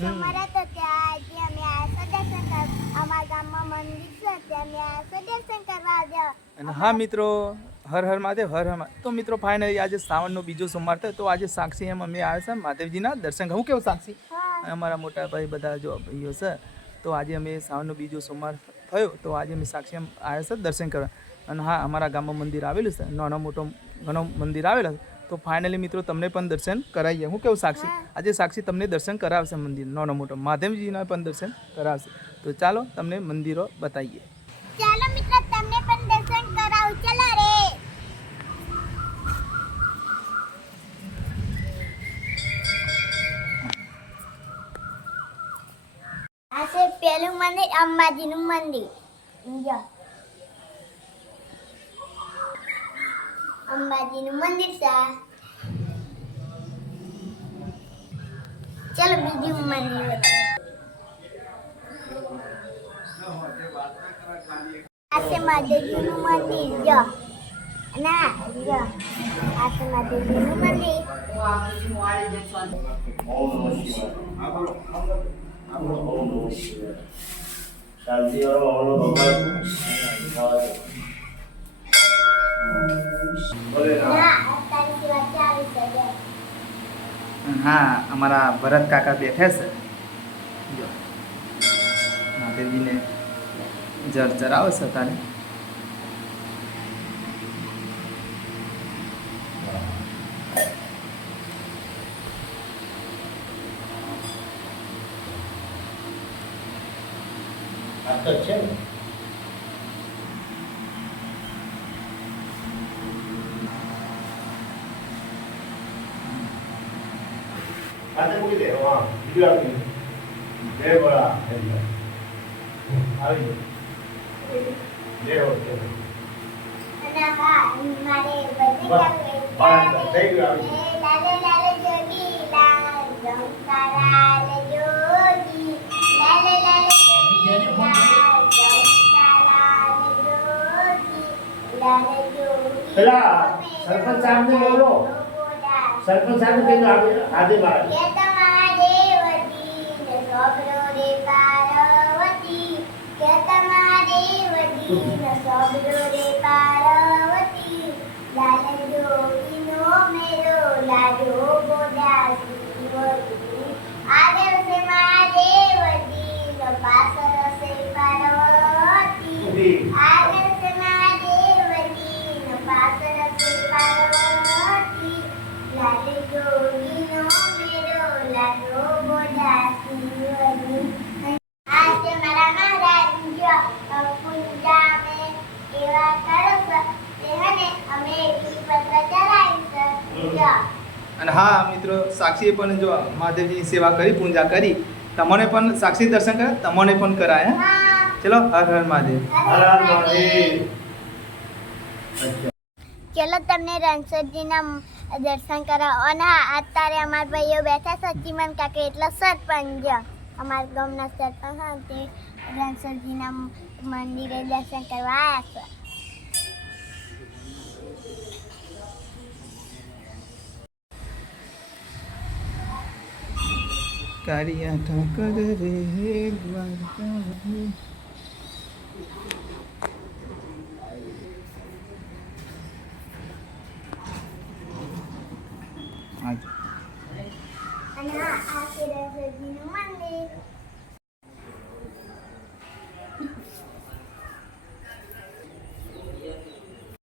Summer હતો ત્યાં આજે અમે આયા છો અમારા ગામમાં મંદિર છે ત્યાં અમે આયા છો કરવા આજે અને હા મિત્રો હર હર મહાદેવ હર હર તો મિત્રો ફાઇનલી આજે શ્રાવણનો બીજો સોમવાર થયો તો આજે સાક્ષી એમ અમે આવ્યા છે મહાદેવજીના દર્શન. હું કેવું સાક્ષી? અમારા મોટા ભાઈ બધા જો ભાઈઓ છે તો આજે અમે શ્રાવણનો બીજો સોમવાર થયો તો આજે અમે સાક્ષી એમ આવ્યા છે દર્શન કરવા. અને હા અમારા ગામમાં મંદિર આવેલું છે નાનો મોટો ઘણો મંદિર આવેલો છે. તો ફાઇનલી મિત્રો તમને પણ દર્શન કરાવીએ. હું કેવું સાક્ષી? આજે સાક્ષી તમને દર્શન કરાવશે મંદિર નાનો મોટો. માધવજીના પણ દર્શન કરાવશે. તો ચાલો તમને મંદિરો બતાવીએ. ચાલો મિત્રો તમને પણ દર્શન કરાવું. ચલો રે. આ છે પેલું મંદિર અંબાજીનું મંદિર. જો અંબાજીનું મંદિર છે આ. ચલો બીજું મંદિર બતાવો. આ છે મહાદેવજીનું મંદિર જો ના જો આ છે મહાદેવજીનું મંદિર શાંતિ વાળો માહોલ ભગવાન બોલે ના ના અત્યારે સેવા ચાલુ છે જો. હા અમારા ભરત કાકા બેઠે છે. જો. મહાદેવજીને જર ચરાવે છે તારે. છે ಕತೆ ಮುಗಿದೆ ಇದು ಆಗ್ತೀನಿ ದೇವರ ಎಲ್ಲ ಆಗಿದೆ ದೇವರು सरपंच साहब ने बोलो સરપંચ સાહેબ કે આજે બાર કે અને હા મિત્રો સાક્ષીએ પણ જો મહાદેવજીની સેવા કરી પૂજા કરી તમને પણ સાક્ષી દર્શન કરે તમને પણ કરાય ચલો હર હર મહાદેવ. હર હર મહાદેવ. ચલો તમને રણછોડજીના દર્શન કરાવો. અને હા અત્યારે અમારા ભાઈઓ બેઠા છે ચીમન કાકા એટલે સરપંચ. અમારા ગામના સરપંચ હા તે રણછોડજીના મંદિરે દર્શન કરવા આવ્યા છે. કારિયા ઠાકર રે દ્વારકા હા અને હા આ છે રણછોડજીનું